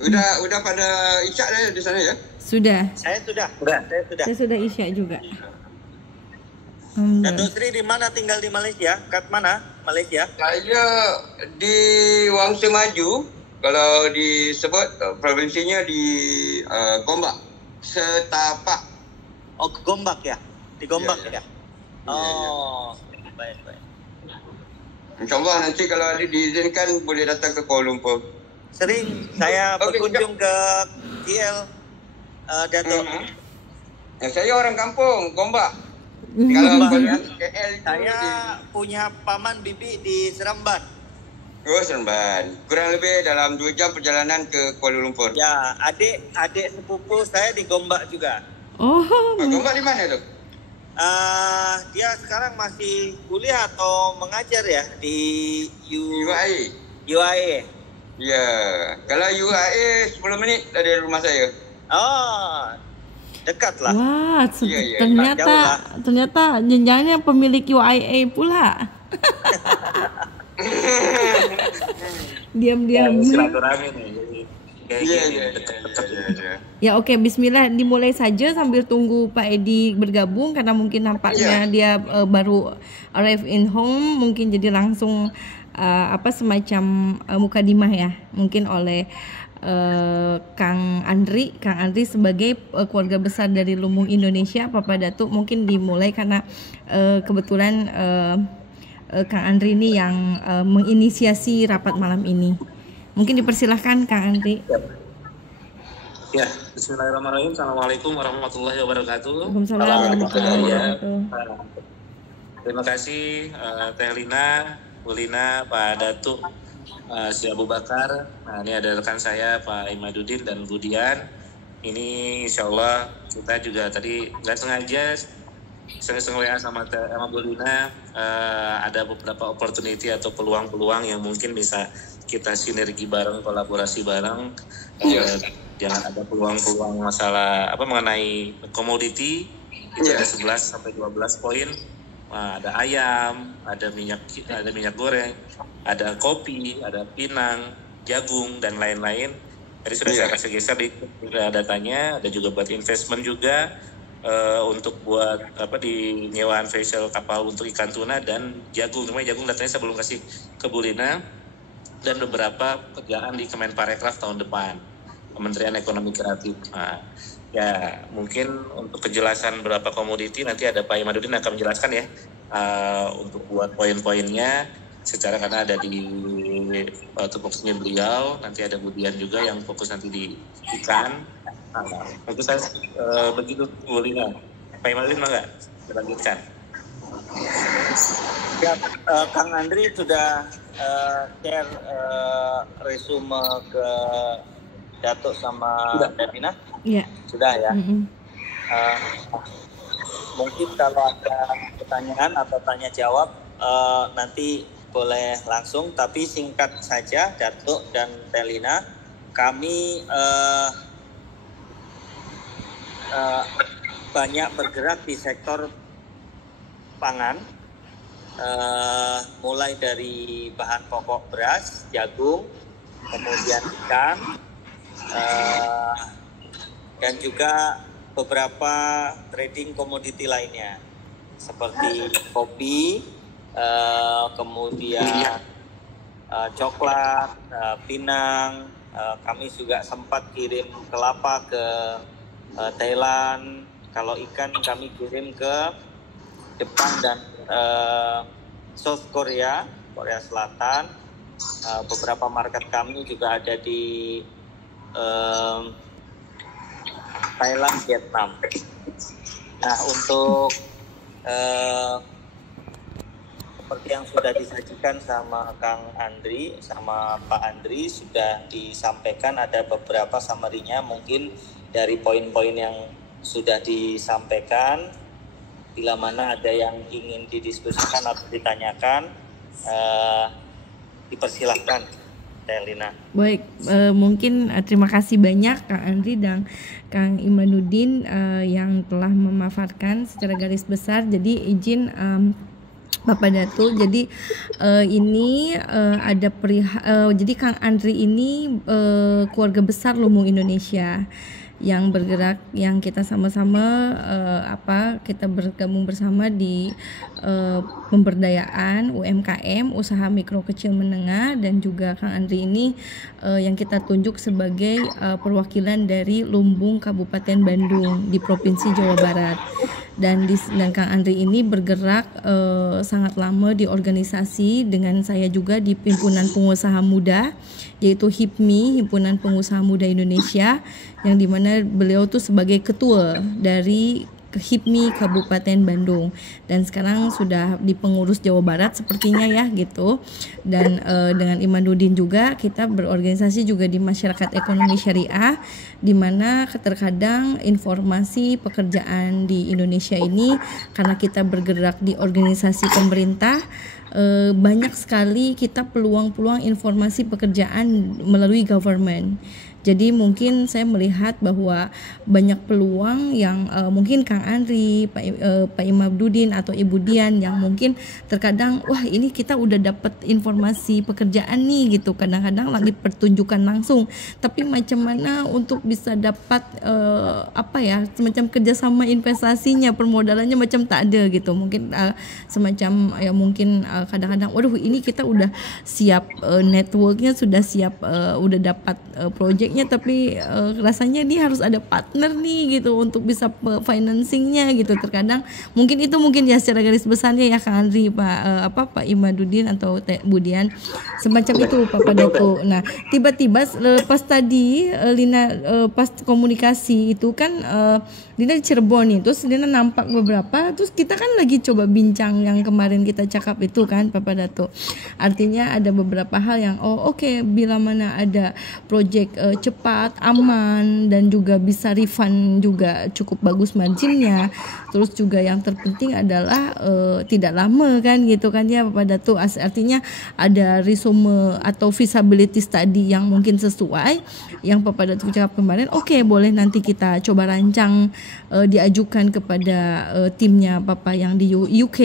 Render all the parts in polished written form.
Udah pada isyak dah di sana ya? Sudah. Saya sudah. Saya sudah isya juga. Datuk Sri di mana tinggal di Malaysia? Kat mana? Malaysia? Saya di Wangsa Maju. Kalau disebut provinsinya di Gombak. Setapak. Oh, Gombak ya? Di Gombak ya? Oh, baik. InsyaAllah nanti kalau ada diizinkan boleh datang ke Kuala Lumpur. Sering saya berkunjung ke KL, Datuk. Saya orang kampung, Gombak. Kalau KL itu saya punya paman bibi di Seremban. Oh, Seremban. Kurang lebih dalam 2 jam perjalanan ke Kuala Lumpur. Ya, adik sepupu saya di Gombak juga. Oh. Gombak di mana tu? Dia sekarang masih kuliah atau mengajar ya di UAE. UAE. Ya, kalau UAE 10 minit dari rumah saya. Oh, dekat lah. Wah, Ya, ternyata jenjangnya pemilik UIA pula. Diam-diam. Silaturahmi nih. Iya. Ya oke, bismillah, dimulai saja sambil tunggu Pak Edi bergabung karena mungkin nampaknya dia baru arrive in home, mungkin jadi langsung semacam mukadimah ya, mungkin oleh Kang Andri sebagai keluarga besar dari Lumbung Indonesia. Papa Datuk mungkin dimulai karena kebetulan Kang Andri ini yang menginisiasi rapat malam ini. Mungkin dipersilahkan Kang Andri. Ya, bismillahirrahmanirrahim. Assalamualaikum warahmatullahi wabarakatuh. Waalaikumsalam warahmatullahi wabarakatuh. Terima kasih Teh Lina, Bu Lina, Pak Datuk, Si Abu Bakar. Nah, ini ada rekan saya Pak Imaduddin dan Budian. Ini insya Allah kita juga tadi nggak sengaja WA sama Bu Lina, ada beberapa opportunity atau peluang-peluang yang mungkin bisa kita sinergi bareng, kolaborasi bareng. Jangan ada peluang-peluang masalah mengenai komoditi itu ada 11 sampai 12 poin. Ada ayam, ada minyak goreng, ada kopi, ada pinang, jagung dan lain-lain. Tadi sudah saya kasih geser di datanya. Ada juga buat investment juga untuk buat di nyewaan vessel kapal untuk ikan tuna dan jagung. Cuma jagung datanya saya belum kasih ke Bu Lina. Dan beberapa kerjaan di Kemenparekraf tahun depan, Kementerian Ekonomi Kreatif. Nah, ya mungkin untuk kejelasan berapa komoditi nanti ada Pak Imaduddin akan menjelaskan ya, untuk buat poin-poinnya secara karena ada di tupoksinya beliau. Nanti ada Budian juga yang fokus nanti di ikan. Itu saya begitu Bu Lina. Pak Imaduddin nggak dilanjutkan? Ya, Kang Andri sudah share resume ke Datuk sama Davina? Iya. Sudah ya. Mungkin kalau ada pertanyaan atau tanya jawab nanti boleh langsung, tapi singkat saja Datuk dan Telina. Kami banyak bergerak di sektor pangan, mulai dari bahan pokok beras, jagung, kemudian ikan, dan juga beberapa trading komoditi lainnya seperti kopi, kemudian coklat, pinang. Kami juga sempat kirim kelapa ke Thailand. Kalau ikan kami kirim ke Jepang dan South Korea Selatan. Beberapa market kami juga ada di Thailand, Vietnam. Nah, untuk seperti yang sudah disajikan sama Kang Andri, sama Pak Andri, sudah disampaikan ada beberapa summary-nya. Mungkin dari poin-poin yang sudah disampaikan, bila mana ada yang ingin didiskusikan atau ditanyakan, dipersilahkan, Telina. Baik, mungkin terima kasih banyak Kang Andri dan Kang Imaduddin yang telah memaparkan secara garis besar. Jadi izin Bapak Datu. Jadi ini jadi Kang Andri ini keluarga besar Lumbung Indonesia yang bergerak, yang kita sama-sama kita bergabung bersama di pemberdayaan UMKM, usaha mikro kecil menengah, dan juga Kang Andri ini yang kita tunjuk sebagai perwakilan dari Lumbung Kabupaten Bandung di Provinsi Jawa Barat. Dan Kang Andri ini bergerak sangat lama di organisasi dengan saya juga di Himpunan Pengusaha Muda, yaitu HIPMI, Himpunan Pengusaha Muda Indonesia, yang dimana beliau tuh sebagai ketua dari HIPMI Kabupaten Bandung, dan sekarang sudah di pengurus Jawa Barat sepertinya ya gitu. Dan dengan Imaduddin juga kita berorganisasi juga di masyarakat ekonomi syariah, di mana terkadang informasi pekerjaan di Indonesia ini, karena kita bergerak di organisasi pemerintah, banyak sekali kita peluang-peluang informasi pekerjaan melalui government. Jadi mungkin saya melihat bahwa banyak peluang yang mungkin Kang Andri, Pak Imaduddin atau Ibu Dian yang mungkin terkadang wah ini kita udah dapat informasi pekerjaan nih gitu, kadang-kadang lagi pertunjukan langsung, tapi macam mana untuk bisa dapat semacam kerjasama investasinya, permodalannya macam tak ada gitu. Mungkin semacam ya mungkin kadang-kadang waduh ini kita udah siap, networknya sudah siap, udah dapat project, tapi rasanya dia harus ada partner nih gitu untuk bisa financingnya gitu. Terkadang mungkin ya secara garis besarnya ya Kang Andri, Pak Imaduddin atau Bu Dian, semacam itu Pak Datu. Nah tiba-tiba pas tadi Lina pas komunikasi itu kan Lina di Cirebon nih, terus Lina nampak beberapa, terus kita kan lagi coba bincang yang kemarin kita cakap itu kan Pak Datu. Artinya ada beberapa hal yang bila mana ada project cepat, aman, dan juga bisa refund juga cukup bagus marginnya. Terus juga yang terpenting adalah tidak lama kan gitu kan ya Pak Datu. Artinya ada resume atau feasibility study yang mungkin sesuai yang Pak Datu cakap kemarin. Boleh nanti kita coba rancang, diajukan kepada timnya Papa yang di UK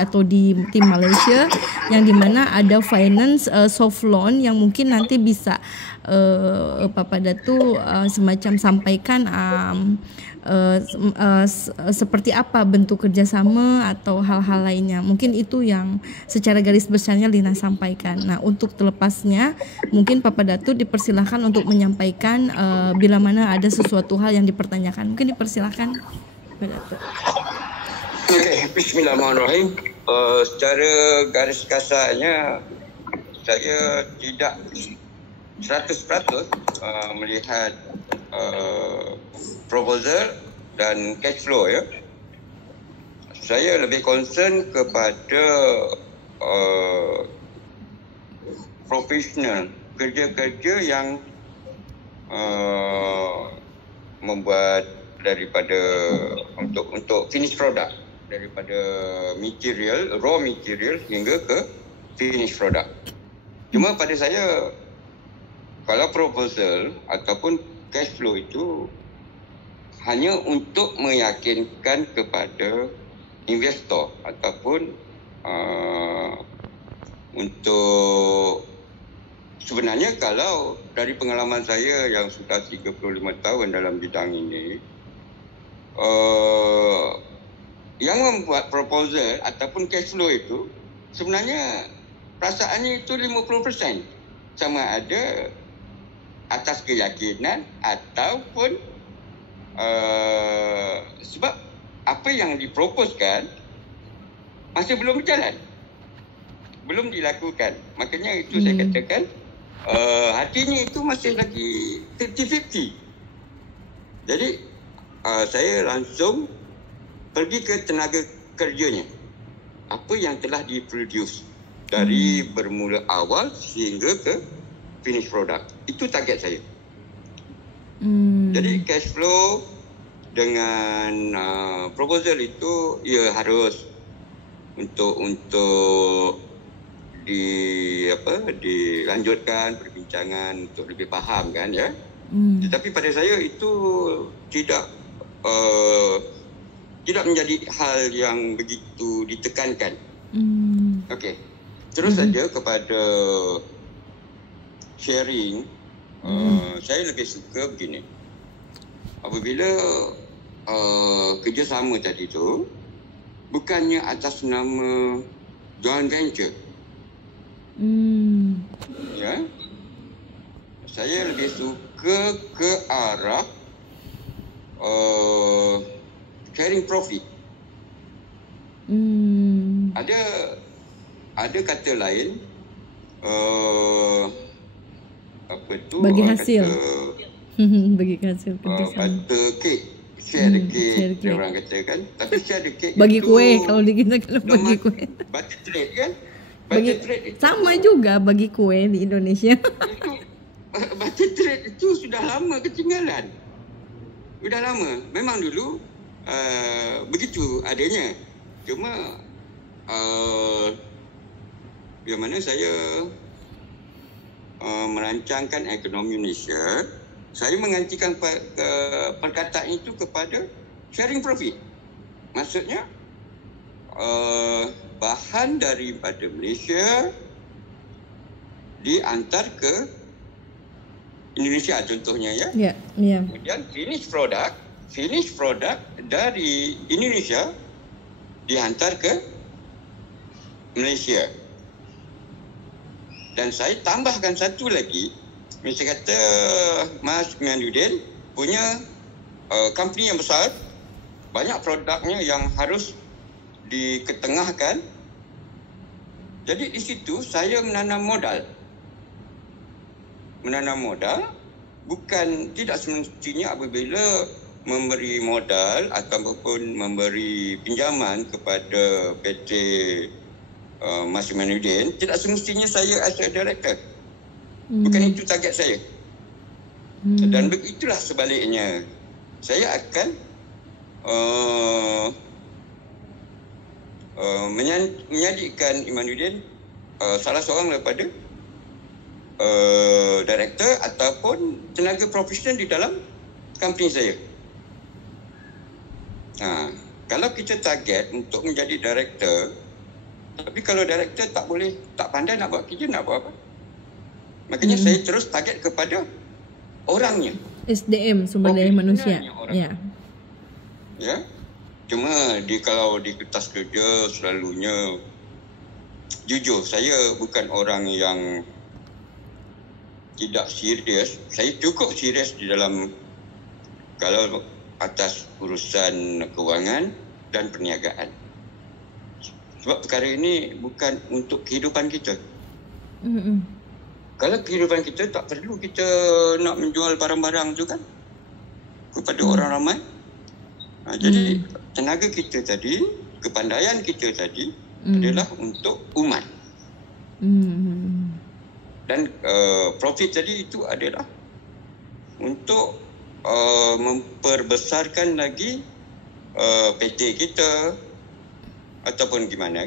atau di tim Malaysia, yang dimana ada finance soft loan yang mungkin nanti bisa Papa Datu semacam sampaikan seperti apa bentuk kerjasama atau hal-hal lainnya. Mungkin itu yang secara garis besarnya Lina sampaikan. Nah untuk terlepasnya mungkin Papa Datu dipersilahkan untuk menyampaikan bila mana ada sesuatu hal yang dipertanyakan. Mungkin dipersilahkan Papa Datu. Bismillahirrahmanirrahim. Secara garis kasarnya saya tidak 100% melihat proposal dan cash flow ya. Saya lebih concern kepada profesional, kerja-kerja yang membuat daripada untuk finish product, daripada raw material hingga ke finish product. Cuma pada saya, kalau proposal ataupun cash flow itu hanya untuk meyakinkan kepada investor ataupun untuk sebenarnya kalau dari pengalaman saya yang sudah 35 tahun dalam bidang ini, yang membuat proposal ataupun cash flow itu sebenarnya perasaannya itu 50%, sama ada atas keyakinan ataupun sebab apa yang diproposkan masih belum berjalan, belum dilakukan. Makanya itu saya katakan hatinya itu masih lagi 50-50. Jadi saya langsung pergi ke tenaga kerjanya, apa yang telah diproduce dari bermula awal sehingga ke finish product. Itu target saya. Jadi cash flow dengan proposal itu ya harus untuk dilanjutkan perbincangan untuk lebih faham kan ya. Tetapi pada saya itu tidak menjadi hal yang begitu ditekankan. Okey. Terus saja kepada sharing, saya lebih suka begini. Apabila kerjasama tadi tu bukannya atas nama joint venture. Ya. Saya lebih suka ke arah sharing profit. Ada kata lain, apa tu? Bagi hasil. Bagi hasil kerjasama. Butter cake, share the cake, orang kata kan. Tapi share the cake bagi itu, kuih, kalau kita kena bagi kuih. Butter trade kan? Bagi, sama juga bagi kuih di Indonesia. Itu butter trade itu sudah lama ketinggalan. Sudah lama. Memang dulu begitu adanya. Cuma yang mana saya merancangkan ekonomi Malaysia, saya mengantikan perkataan itu kepada sharing profit. Maksudnya bahan daripada Malaysia diantar ke Indonesia contohnya ya. Ya, ya. Kemudian finish product dari Indonesia dihantar ke Malaysia. Dan saya tambahkan satu lagi, misalnya kata Mas Mianuddin punya company yang besar, banyak produknya yang harus diketengahkan. Jadi di situ saya menanam modal. Menanam modal bukan tidak semestinya apabila memberi modal ataupun memberi pinjaman kepada PT Mas Mianuddin, tidak semestinya saya as a director. Bukan itu target saya. Dan begitulah sebaliknya. Saya akan menjadikan Imanuddin salah seorang daripada director ataupun tenaga profesional di dalam company saya. Kalau kita target untuk menjadi director, tapi kalau director tak pandai nak buat kerja, nak buat apa? Makanya saya terus target kepada orangnya. SDM, sumber daya manusia. Ya. Ya. Cuma kalau di kertas kerja selalunya, jujur saya bukan orang yang tidak serius. Saya cukup serius di dalam kalau atas urusan kewangan dan perniagaan. Sebab perkara ini bukan untuk kehidupan kita. Kalau kehidupan kita tak perlu kita nak menjual barang-barang tu kan kepada orang ramai. Jadi tenaga kita tadi, kepandaian kita tadi adalah untuk umat. Dan profit tadi itu adalah untuk memperbesarkan lagi PT kita ataupun gimana kan.